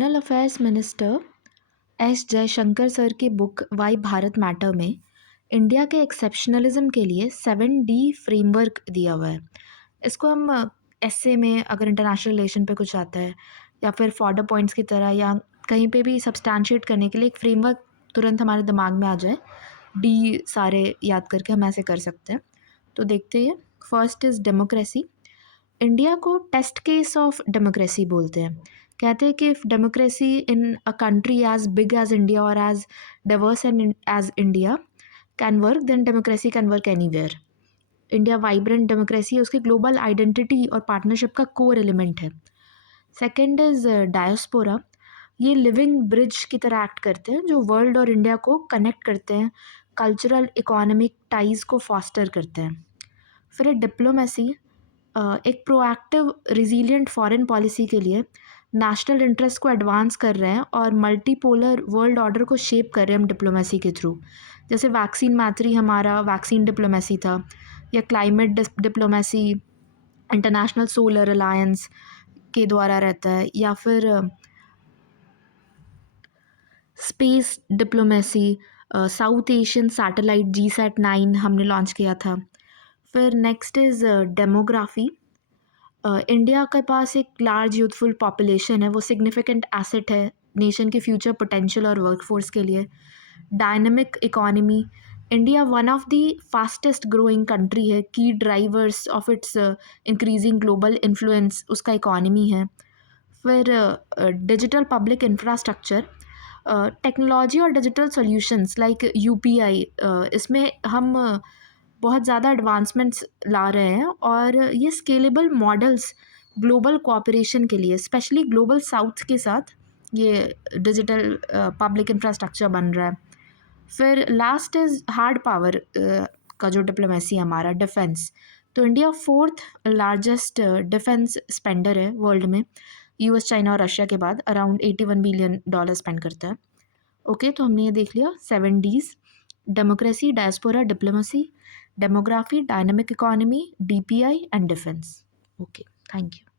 External affairs minister S Jaishankar sir की book Y Bharat matter में India के एक्सेप्शनलिज्म के लिए 7D फ्रेमवर्क दिया हुआ है। इसको हम एस्से में अगर इंटरनेशनल रिलेशन पे कुछ आता है या फिर फॉर्डर पॉइंट्स की तरह या कहीं पे भी सब्सटैंशिएट करने के लिए एक फ्रेमवर्क तुरंत हमारे दिमाग में आ जाए, डी सारे याद करके हम ऐसे कर सकते हैं। तो देखते हैं। First is democracy. इंडिया को टेस्ट केस ऑफ डेमोक्रेसी बोलते हैं। कहते हैं कि if democracy in a country as big as India और as diverse and as India can work, then democracy can work anywhere. India vibrant democracy है, उसकी global identity और पार्टनरशिप का कोर एलिमेंट है। Second is diaspora. ये living bridge की तरह act करते हैं जो वर्ल्ड और इंडिया को कनेक्ट करते हैं, कल्चरल इकोनॉमिक टाइज़ को फॉस्टर करते हैं। फिर डिप्लोमेसी, एक प्रोएक्टिव रिजिलियंट फॉरेन पॉलिसी के लिए नेशनल इंटरेस्ट को एडवांस कर रहे हैं और मल्टीपोलर वर्ल्ड ऑर्डर को शेप कर रहे हैं हम डिप्लोमेसी के थ्रू। जैसे वैक्सीन मैत्री हमारा वैक्सीन डिप्लोमेसी था, या climate diplomacy international solar alliance के द्वारा रहता है, या फिर space diplomacy south Asian satellite GSAT-9 हमने लॉन्च किया था। फिर नेक्स्ट इज़ डेमोग्राफी। इंडिया के पास एक लार्ज यूथफुल पॉपुलेशन है, वो सिग्निफिकेंट एसेट है नेशन के फ्यूचर पोटेंशियल और वर्कफोर्स के लिए। Dynamic economy, India one of the fastest growing country है, की drivers of its increasing global influence उसका इकोनॉमी है। फिर डिजिटल पब्लिक इंफ्रास्ट्रक्चर, टेक्नोलॉजी और डिजिटल सॉल्यूशंस लाइक UPI, इसमें हम बहुत ज़्यादा एडवांसमेंट्स ला रहे हैं और ये स्केलेबल मॉडल्स ग्लोबल कोऑपरेशन के लिए, स्पेशली ग्लोबल साउथ के साथ ये डिजिटल पब्लिक इंफ्रास्ट्रक्चर बन रहा है। फिर लास्ट इज़ हार्ड पावर का जो डिप्लोमेसी हमारा डिफेंस। तो India fourth largest defence spender है वर्ल्ड में, US चाइना और रशिया के बाद अराउंड $81 बिलियन स्पेंड करता है। ओके, तो हमने ये देख लिया 7Ds: democracy, diaspora, diplomacy, demography, dynamic economy, DPI and defence. Okay, thank you.